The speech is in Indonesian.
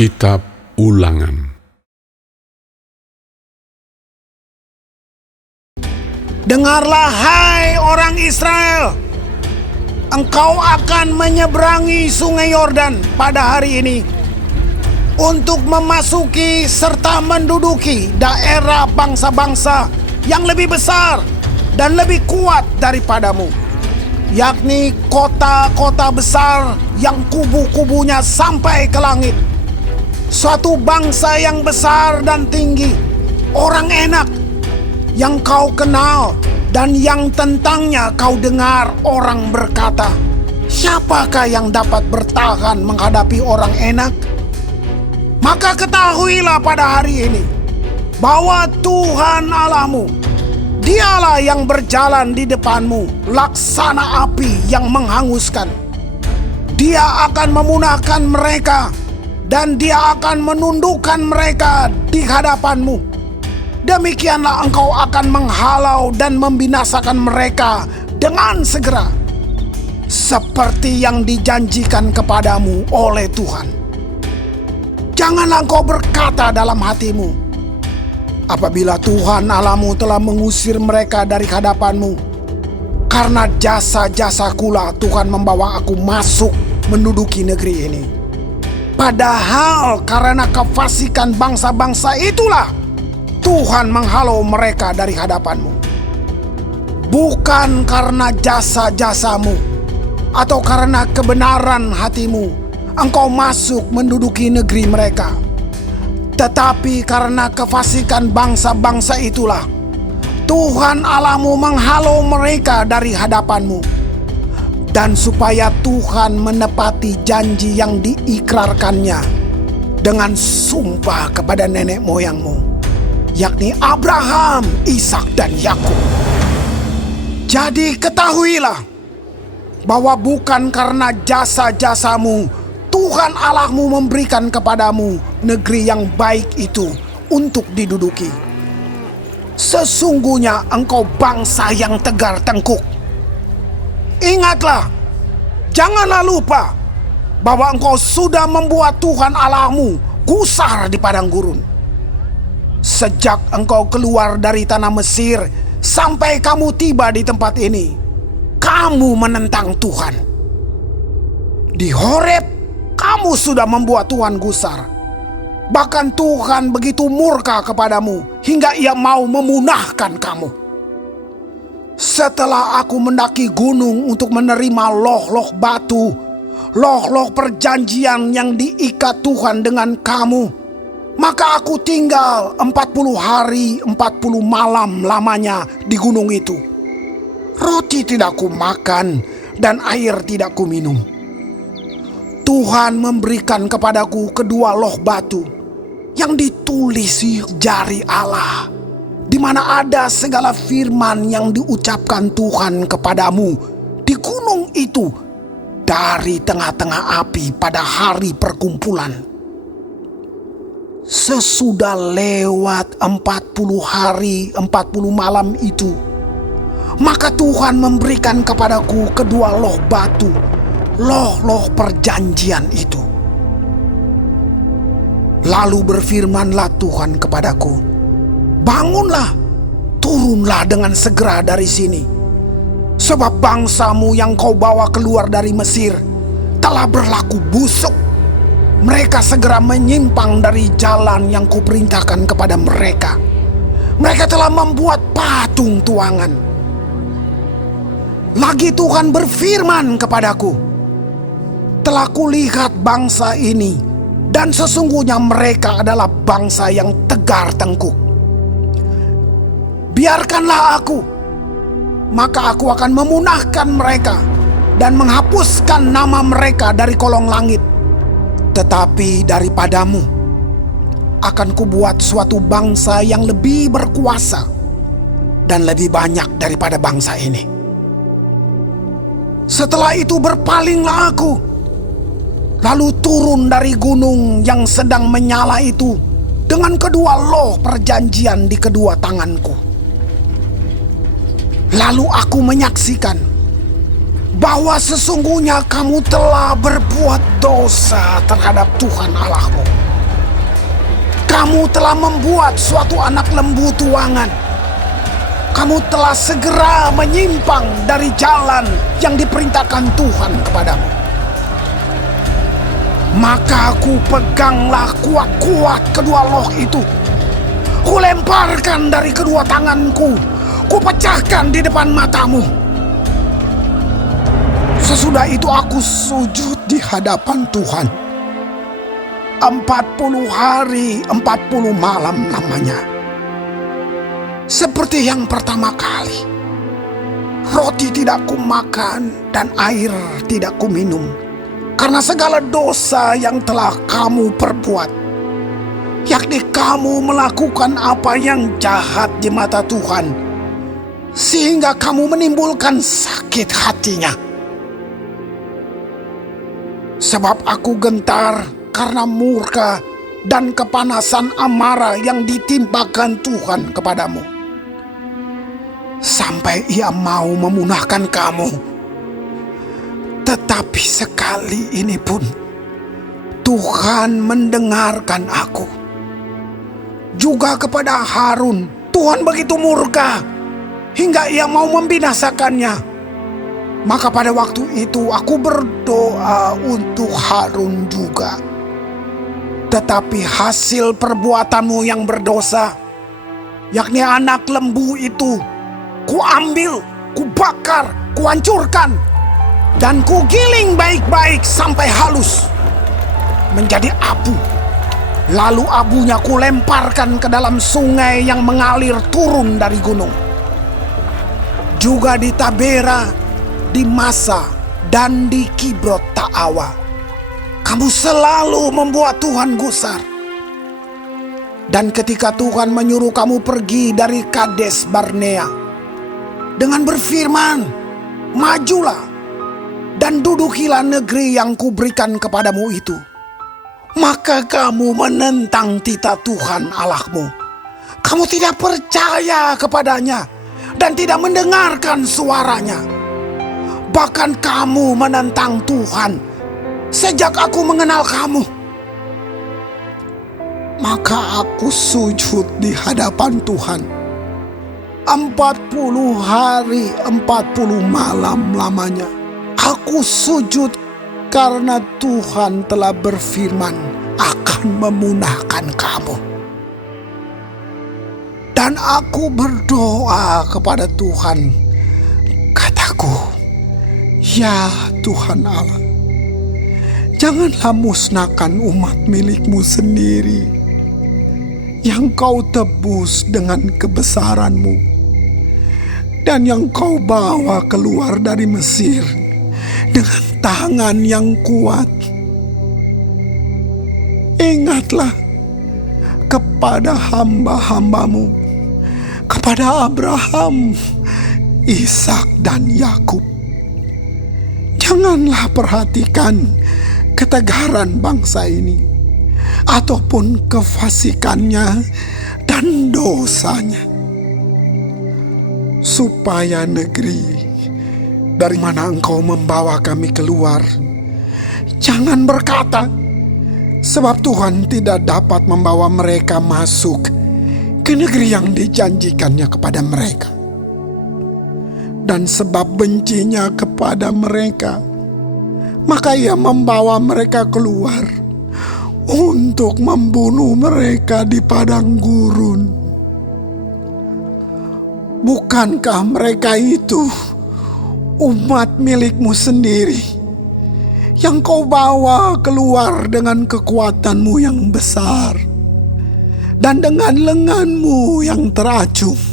Kitab Ulangan. Dengarlah hai orang Israel, engkau akan menyeberangi sungai Yordan pada hari ini untuk memasuki serta menduduki daerah bangsa-bangsa yang lebih besar dan lebih kuat daripadamu, yakni kota-kota besar yang kubu-kubunya sampai ke langit. Suatu bangsa yang besar dan tinggi, orang enak yang kau kenal dan yang tentangnya kau dengar orang berkata, siapakah yang dapat bertahan menghadapi orang enak? Maka ketahuilah pada hari ini bahwa Tuhan Allahmu, Dialah yang berjalan di depanmu laksana api yang menghanguskan. Dia akan memunahkan mereka dan Dia akan menundukkan mereka di hadapanmu. Demikianlah engkau akan menghalau dan membinasakan mereka dengan segera, seperti yang dijanjikan kepadamu oleh Tuhan. Janganlah engkau berkata dalam hatimu, apabila Tuhan Allahmu telah mengusir mereka dari hadapanmu, karena jasa-jasakulah Tuhan membawa aku masuk menduduki negeri ini. Padahal karena kefasikan bangsa-bangsa itulah Tuhan menghalau mereka dari hadapanmu. Bukan karena jasa-jasamu atau karena kebenaran hatimu engkau masuk menduduki negeri mereka, tetapi karena kefasikan bangsa-bangsa itulah Tuhan Allahmu menghalau mereka dari hadapanmu. Dan supaya Tuhan menepati janji yang diikrarkannya dengan sumpah kepada nenek moyangmu, yakni Abraham, Ishak, dan Yakub. Jadi ketahuilah bahwa bukan karena jasa-jasamu Tuhan Allahmu memberikan kepadamu negeri yang baik itu untuk diduduki. Sesungguhnya engkau bangsa yang tegar tengkuk. Ingatlah, janganlah lupa bahwa engkau sudah membuat Tuhan Allahmu gusar di padang gurun. Sejak engkau keluar dari tanah Mesir sampai kamu tiba di tempat ini, kamu menentang Tuhan. Di Horeb, kamu sudah membuat Tuhan gusar. Bahkan Tuhan begitu murka kepadamu hingga Ia mau memunahkan kamu. Setelah aku mendaki gunung untuk menerima loh-loh batu, loh-loh perjanjian yang diikat Tuhan dengan kamu, maka aku tinggal 40 hari 40 malam lamanya di gunung itu. Roti tidak kumakan dan air tidak kuminum. Tuhan memberikan kepadaku kedua loh batu yang ditulisi jari Allah, di mana ada segala firman yang diucapkan Tuhan kepadamu di gunung itu dari tengah-tengah api pada hari perkumpulan. Sesudah lewat 40 hari 40 malam itu, maka Tuhan memberikan kepadaku kedua loh batu, loh-loh perjanjian itu. Lalu berfirmanlah Tuhan kepadaku, bangunlah, turunlah dengan segera dari sini, sebab bangsamu yang kau bawa keluar dari Mesir telah berlaku busuk. Mereka segera menyimpang dari jalan yang kuperintahkan kepada mereka. Mereka telah membuat patung tuangan. Lagi Tuhan berfirman kepadaku, telah kulihat bangsa ini, dan sesungguhnya mereka adalah bangsa yang tegar tengkuk. Biarkanlah aku, maka aku akan memunahkan mereka dan menghapuskan nama mereka dari kolong langit. Tetapi daripadamu akan kubuat suatu bangsa yang lebih berkuasa dan lebih banyak daripada bangsa ini. Setelah itu berpalinglah aku, lalu turun dari gunung yang sedang menyala itu dengan kedua loh perjanjian di kedua tanganku. Lalu aku menyaksikan bahwa sesungguhnya kamu telah berbuat dosa terhadap Tuhan Allahmu. Kamu telah membuat suatu anak lembu tuangan. Kamu telah segera menyimpang dari jalan yang diperintahkan Tuhan kepadamu. Maka aku peganglah kuat-kuat kedua loh itu. Kulemparkan dari kedua tanganku. Kupecahkan di depan matamu. Sesudah itu aku sujud di hadapan Tuhan. 40 hari 40 malam lamanya. Seperti yang pertama kali, roti tidak kumakan dan air tidak kuminum, karena segala dosa yang telah kamu perbuat, yakni kamu melakukan apa yang jahat di mata Tuhan, sehingga kamu menimbulkan sakit hatinya. Sebab aku gentar karena murka dan kepanasan amarah yang ditimpakan Tuhan kepadamu, sampai ia mau memunahkan kamu. Tetapi sekali ini pun Tuhan mendengarkan aku. Juga kepada Harun Tuhan begitu murka hingga ia mau membinasakannya. Maka pada waktu itu aku berdoa untuk Harun juga. Tetapi hasil perbuatanmu yang berdosa, yakni anak lembu itu, kuambil, kubakar, kuhancurkan, dan kugiling baik-baik sampai halus menjadi abu. Lalu abunya kulemparkan ke dalam sungai yang mengalir turun dari gunung. Juga di Tabera, di Masa, dan di Kibrot Ta'awa, kamu selalu membuat Tuhan gusar. Dan ketika Tuhan menyuruh kamu pergi dari Kades Barnea dengan berfirman, majulah dan dudukilah negeri yang kuberikan kepadamu itu, maka kamu menentang titah Tuhan Allahmu. Kamu tidak percaya kepadanya dan tidak mendengarkan suaranya. Bahkan kamu menentang Tuhan sejak aku mengenal kamu. Maka aku sujud di hadapan Tuhan 40 hari 40 malam lamanya. Aku sujud karena Tuhan telah berfirman akan memunahkan kamu. Dan aku berdoa kepada Tuhan. Kataku, ya Tuhan Allah, janganlah musnahkan umat milikmu sendiri yang kau tebus dengan kebesaranmu dan yang kau bawa keluar dari Mesir dengan tangan yang kuat. Ingatlah kepada hamba-hambamu, kepada Abraham, Ishak dan Yakub. Janganlah perhatikan ketegaran bangsa ini, ataupun kefasikannya dan dosanya, supaya negeri dari mana engkau membawa kami keluar, jangan berkata, sebab Tuhan tidak dapat membawa mereka masuk ke negeri yang dijanjikannya kepada mereka. Dan sebab bencinya kepada mereka, maka ia membawa mereka keluar untuk membunuh mereka di padang gurun. Bukankah mereka itu umat milikmu sendiri yang kau bawa keluar dengan kekuatanmu yang besar dan dengan lenganmu yang teracung?